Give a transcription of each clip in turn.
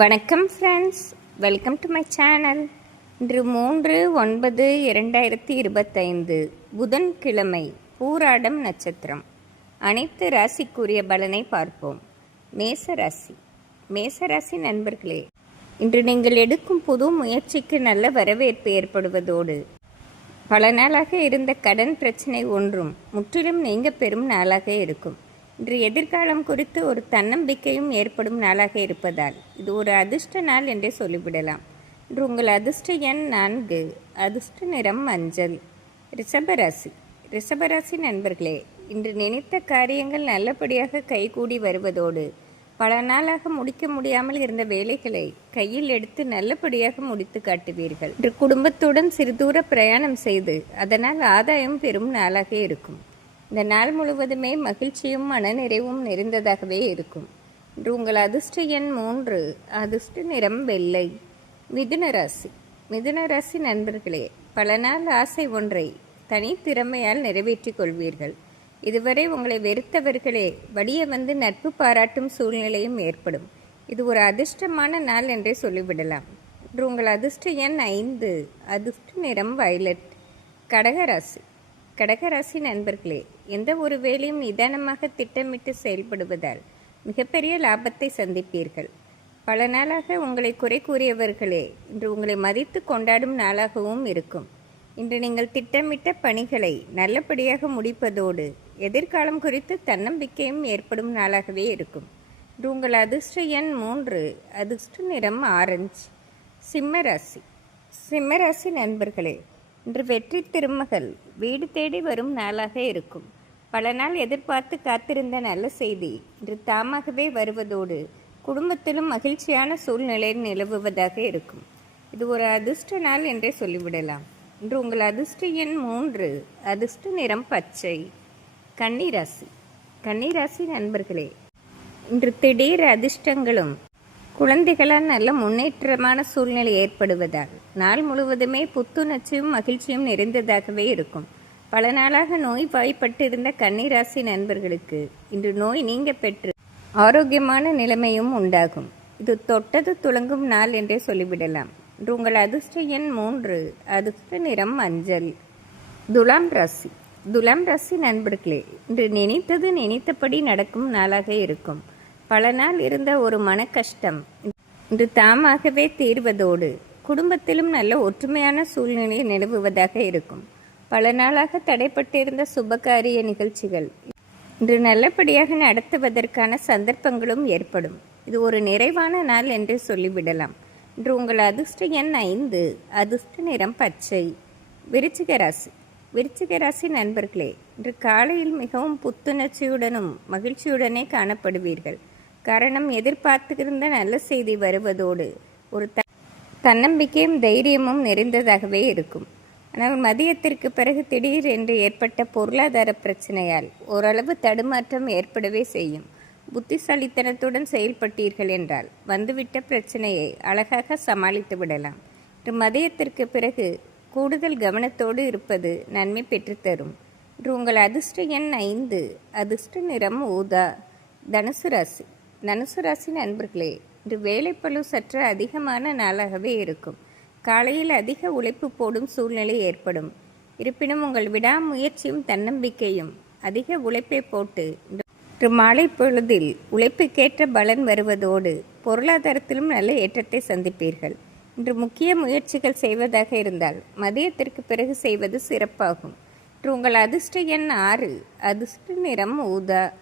வணக்கம் friends welcome to my channel இன்று மூன்று ஒன்பது இரண்டாயிரத்தி இருபத்தைந்து புதன்கிழமை பூராடம் நட்சத்திரம். அனைத்து ராசிக்குரிய பலனை பார்ப்போம். மேச ராசி. மேச ராசி நண்பர்களே இன்று நீங்கள் எடுக்கும் புது முயற்சிக்கு நல்ல வரவேற்பு ஏற்படுவதோடு பல நாளாக இருந்த கடன் பிரச்சனை ஒன்றும் முற்றிலும் நீங்க பெறும் நாளாக இருக்கும். இன்று எதிர்காலம் குறித்து ஒரு தன்னம்பிக்கையும் ஏற்படும் நாளாக இருப்பதால் இது ஒரு அதிர்ஷ்ட நாள் என்றே சொல்லிவிடலாம். இன்று உங்கள் அதிர்ஷ்ட எண் நான்கு அதிர்ஷ்ட நிறம் மஞ்சள். ரிஷபராசி ரிஷபராசி நண்பர்களே இன்று நினைத்த காரியங்கள் நல்லபடியாக கைகூடி வருவதோடு பல நாளாக முடிக்க முடியாமல் இருந்த வேலைகளை கையில் எடுத்து நல்லபடியாக முடித்து காட்டுவீர்கள். இன்று குடும்பத்துடன் சிறுதூர பிரயாணம் செய்து அதனால் ஆதாயம் பெறும் நாளாக இருக்கும். இந்த நாள் முழுவதுமே மகிழ்ச்சியும் மனநிறைவும் நிறைந்ததாகவே இருக்கும். இன்று உங்கள் அதிர்ஷ்ட எண் மூன்று அதிர்ஷ்ட நிறம் வெள்ளை. மிதுன ராசி. மிதுன ராசி நண்பர்களே பல நாள் ஆசை ஒன்றை தனித்திறமையால் நிறைவேற்றிக் கொள்வீர்கள். இதுவரை உங்களை வெறுத்தவர்களே வடிய வந்து நட்பு பாராட்டும் சூழ்நிலையும் ஏற்படும். இது ஒரு அதிர்ஷ்டமான நாள் என்றே சொல்லிவிடலாம். இன்று உங்கள் அதிர்ஷ்ட எண் ஐந்து அதிர்ஷ்ட நிறம் வயலட். கடகராசி கடகராசி நண்பர்களே எந்த ஒரு வேலையும் நிதானமாக திட்டமிட்டு செயல்படுவதால் மிகப்பெரிய லாபத்தை சந்திப்பீர்கள். பல நாளாக உங்களை குறை கூறியவர்களே இன்று உங்களை மதித்து கொண்டாடும் நாளாகவும் இருக்கும். இன்று நீங்கள் திட்டமிட்ட பணிகளை நல்லபடியாக முடிப்பதோடு எதிர்காலம் குறித்து தன்னம்பிக்கையும் ஏற்படும் நாளாகவே இருக்கும். இன்று உங்கள் அதிர்ஷ்ட எண் மூன்று அதிர்ஷ்ட நிறம் ஆரஞ்சு. சிம்மராசி சிம்மராசி நண்பர்களே இன்று வெற்றி திருமகள். வீடு தேடி வரும் நாளாக இருக்கும். பல நாள் எதிர்பார்த்து காத்திருந்த நல்ல செய்தி. இன்று தாமாகவே வருவதோடு குடும்பத்திலும் மகிழ்ச்சியான சூழ்நிலை நிலவுவதாக இருக்கும். இது ஒரு அதிர்ஷ்ட நாள் என்றே சொல்லிவிடலாம். இன்று உங்கள் அதிர்ஷ்ட எண் மூன்று. அதிர்ஷ்ட நிறம் பச்சை. கன்னிராசி. கன்னிராசி நண்பர்களே இன்று திடீர் அதிர்ஷ்டங்களும் குழந்தைகளால் நல்ல முன்னேற்றமான சூழ்நிலை ஏற்படுவதால் நாள் முழுவதுமே புத்துணர்ச்சியும் மகிழ்ச்சியும் நிறைந்ததாகவே இருக்கும். பல நாளாக நோய் வாய்ப்பட்டிருந்த கன்னிராசி நண்பர்களுக்கு இன்று நோய் நீங்க பெற்று ஆரோக்கியமான நிலைமையும் உண்டாகும். இது தொட்டது துளங்கும் நாள் என்றே சொல்லிவிடலாம். இன்று உங்கள் அதிர்ஷ்ட எண் மூன்று அதிர்ஷ்ட நிறம் மஞ்சள். துலாம் ராசி. துலாம் ராசி நண்பர்களே இன்று நினைத்தது நினைத்தபடி நடக்கும் நாளாக இருக்கும். பல நாள் இருந்த ஒரு மன கஷ்டம் இன்று தாமாகவே தீர்வதோடு குடும்பத்திலும் நல்ல ஒற்றுமையான சூழ்நிலை நிலவுவதாக இருக்கும். பல நாளாக தடைப்பட்டிருந்த சுபகாரிய நிகழ்ச்சிகள் இன்று நல்லபடியாக நடத்துவதற்கான சந்தர்ப்பங்களும் ஏற்படும். இது ஒரு நிறைவான நாள் என்று சொல்லிவிடலாம். இன்று உங்கள் அதிர்ஷ்ட எண் ஐந்து அதிர்ஷ்ட நிறம் பச்சை. விருச்சிக ராசி. விருச்சிக ராசி நண்பர்களே இன்று காலையில் மிகவும் புத்துணர்ச்சியுடனும் மகிழ்ச்சியுடனே காணப்படுவீர்கள். காரணம் எதிர்பார்த்திருந்த நல்ல செய்தி வருவதோடு ஒரு த தன்னம்பிக்கையும் தைரியமும் நிறைந்ததாகவே இருக்கும். ஆனால் மதியத்திற்கு பிறகு திடீர் என்று ஏற்பட்ட பொருளாதார பிரச்சனையால் ஓரளவு தடுமாற்றம் ஏற்படவே செய்யும். புத்திசாலித்தனத்துடன் செயல்பட்டீர்கள் என்றால் வந்துவிட்ட பிரச்சனையை அழகாக சமாளித்து விடலாம். இன்று மதியத்திற்கு பிறகு கூடுதல் கவனத்தோடு இருப்பது நன்மை பெற்றுத்தரும் இன்று உங்கள் அதிர்ஷ்ட எண் ஐந்து அதிர்ஷ்ட நிறம் ஊதா தனுசு ராசி. தனுசு ராசி நண்பர்களே இன்று வேலைப்பளு சற்று அதிகமான நாளாகவே இருக்கும். காலையில் அதிக உழைப்பு போடும் சூழ்நிலை ஏற்படும். இருப்பினும் உங்கள் விடாமுயற்சியும் தன்னம்பிக்கையும் அதிக உழைப்பை போட்டு இன்று மாலை பொழுதில் உழைப்புக்கேற்ற பலன் வருவதோடு பொருளாதாரத்திலும் நல்ல ஏற்றத்தை சந்திப்பீர்கள். இன்று முக்கிய முயற்சிகள் செய்வதாக இருந்தால் மதியத்திற்கு பிறகு செய்வது சிறப்பாகும். இன்று உங்கள் அதிர்ஷ்ட எண் ஆறு அதிர்ஷ்ட நிறம் ஊதா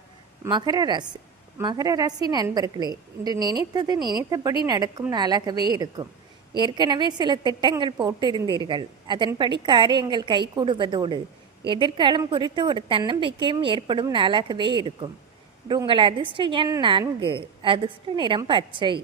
மகர ராசி. மகர ராசி நண்பர்களே இன்று நினைத்தது நினைத்தபடி நடக்கும் நாளாகவே இருக்கும். ஏற்கனவே சில திட்டங்கள் போட்டிருந்தீர்கள். அதன்படி காரியங்கள் கைகூடுவதோடு எதிர்காலம் குறித்த ஒரு தன்னம்பிக்கையும் ஏற்படும் நாளாகவே இருக்கும். உங்கள் அதிர்ஷ்ட எண் நான்கு அதிர்ஷ்ட நிறம் பச்சை.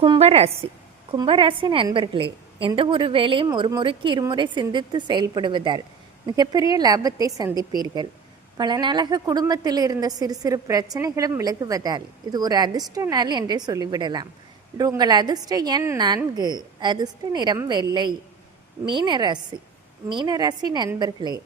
கும்பராசி. கும்பராசி நண்பர்களே எந்த ஒரு வேலையும் ஒரு முறைக்கு இருமுறை சிந்தித்து செயல்படுவதால் மிகப்பெரிய லாபத்தை சந்திப்பீர்கள். பல நாளாக குடும்பத்தில் இருந்த சிறு சிறு பிரச்சனைகளும் விலகுவதால் இது ஒரு அதிர்ஷ்ட நாள் என்றே சொல்லிவிடலாம். இன்று உங்கள் அதிர்ஷ்ட எண் நான்கு. அதிர்ஷ்ட நிறம் வெள்ளை. மீனராசி. மீனராசி நண்பர்களே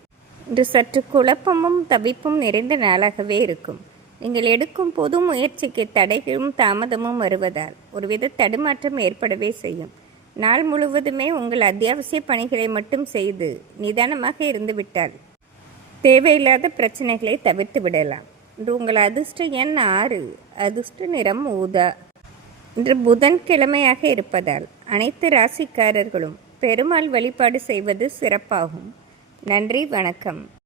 இன்று சற்று குழப்பமும் தவிப்பும் நிறைந்த நாளாகவே இருக்கும். நீங்கள் எடுக்கும் பொது முயற்சிக்கு தடைகளும் தாமதமும் வருவதால் ஒருவித தடுமாற்றம் ஏற்படவே செய்யும். நாள் முழுவதுமே உங்கள் அத்தியாவசிய பணிகளை மட்டும் செய்து நிதானமாக இருந்துவிட்டால் தேவையில்லாத பிரச்சனைகளை தவிர்த்து விடலாம். இன்று உங்கள் அதிர்ஷ்ட எண் ஆறு. அதிர்ஷ்ட நிறம் ஊதா. இன்று புதன்கிழமையாக இருப்பதால் அனைத்து ராசிக்காரர்களும் பெருமாள் வழிபாடு செய்வது சிறப்பாகும். நன்றி வணக்கம்.